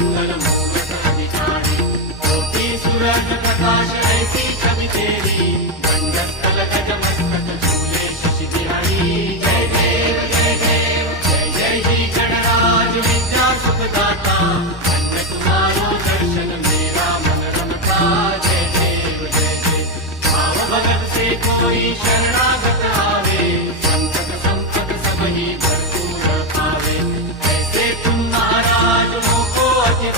मंगल मूरत अधिकारी, कोटि सूरज प्रकाश ऐसी छवि तेरी, मंडस्थल गज मस्तक झूले शशि बिहारी। जय देव जय देव जय जय श्री गणराज विद्या सुखदाता, धन्य तुम्हारो दर्शन मेरा मन रमता। जय देव जय जय भाव भगत से कोई शरणागत आवे, संकट संपत सब ही भरपूर पावे। ऐसे तुम महाराज मोको अति